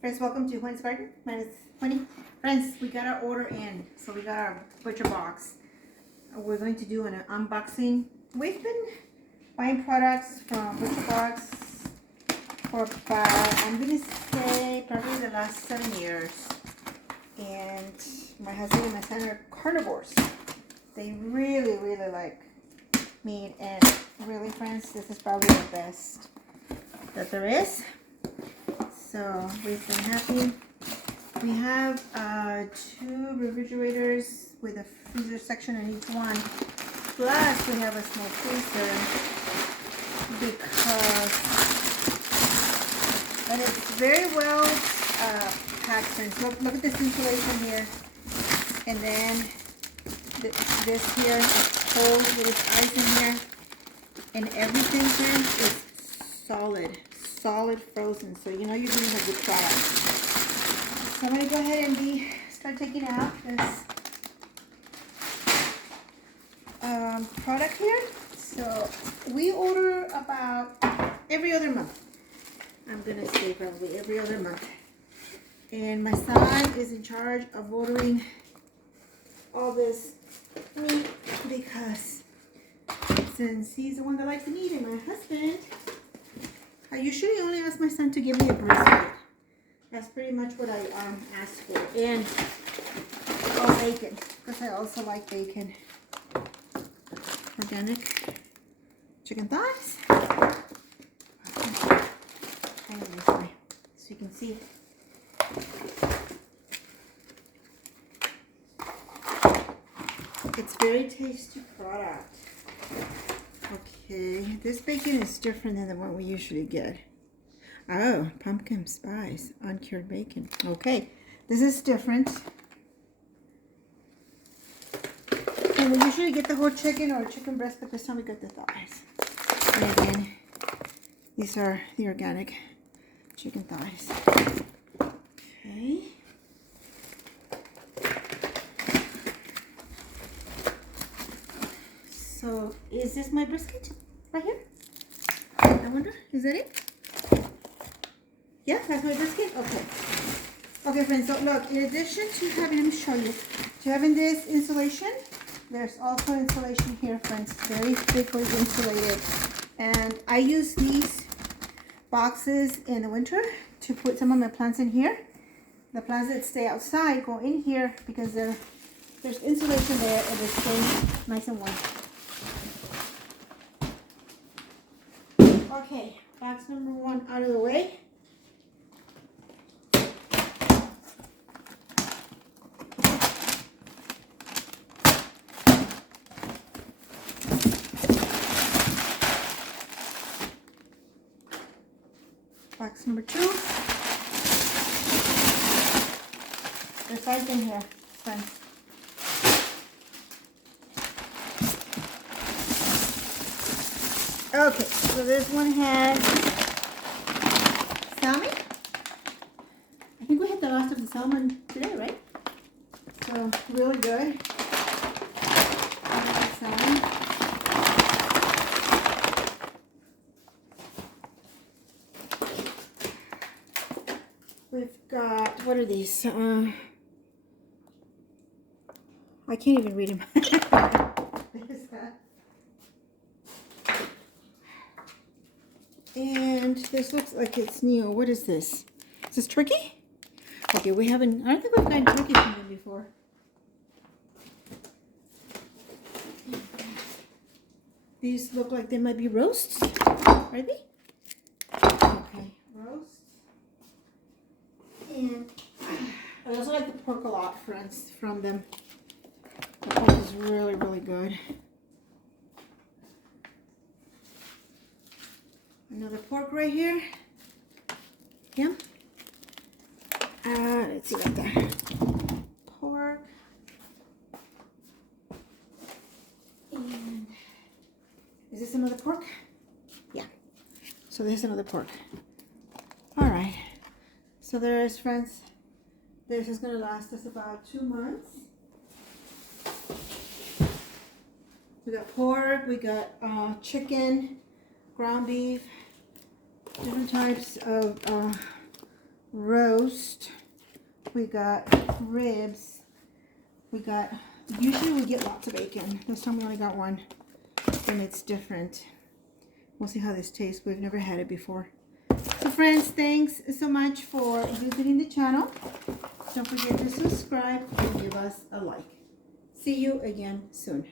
Friends, welcome to Juan's Garden. My name is Juani. Friends, we got our order in, so we got our butcher box. We're going to do an unboxing. We've been buying products from Butcher Box for about, I'm going to say, probably the last 7 years. And my husband and my son are carnivores. They really, really like meat, and really, friends, this is probably the best that there is. So we've been happy. We have 2 refrigerators with a freezer section in each one. Plus we have a small freezer because, and it's very well packed. Friends, look at this insulation here, and then this here is cold with its ice in here, and everything, friends, is solid frozen, so you know you're doing a good product. So I'm going to go ahead and start taking out this product here. So we order about every other month. I'm going to say probably every other month. And my son is in charge of ordering all this meat because since he's the one that likes the meat, and my husband, I usually only ask my son to give me a brisket. That's pretty much what I ask for. And bacon, because I also like bacon. Organic chicken thighs. Anyway, so you can see. It's very tasty product. Okay, this bacon is different than the one we usually get. Oh, pumpkin spice, uncured bacon. Okay, this is different. And we usually get the whole chicken or chicken breast, but this time we got the thighs. And again, these are the organic chicken thighs. Okay. So, is this my brisket right here? I wonder, is that it? Yeah, that's my brisket? Okay. Okay, friends, so look, in addition to having, let me show you, to having this insulation, there's also insulation here, friends, very thickly insulated. And I use these boxes in the winter to put some of my plants in here. The plants that stay outside go in here because there's insulation there and they stay nice and warm. Okay, box number 1 out of the way. Box number 2. There's 5 in here, friends. Okay, so this one has salmon. I think we had the last of the salmon today, right? So really good. Salmon. We've got, what are these? I can't even read them. There's that. And this looks like it's new. What is this? Is this turkey? Okay, we haven't, I don't think we've gotten turkey from them before. These look like they might be roasts. Are they? Okay, roasts. And I also like the pork a lot, friends, from them. The pork is really, really good. Another pork right here. Yeah. Let's see right there. Pork. And is this another pork? Yeah. So there's another pork. All right. So there is, friends. This is going to last us about 2 months. We got pork, we got chicken, ground beef, different types of roast. We got ribs. Usually we get lots of bacon. This time we only got one, and it's different. We'll see how this tastes. We've never had it before. So friends, thanks so much for visiting the channel. Don't forget to subscribe and give us a like. See you again soon.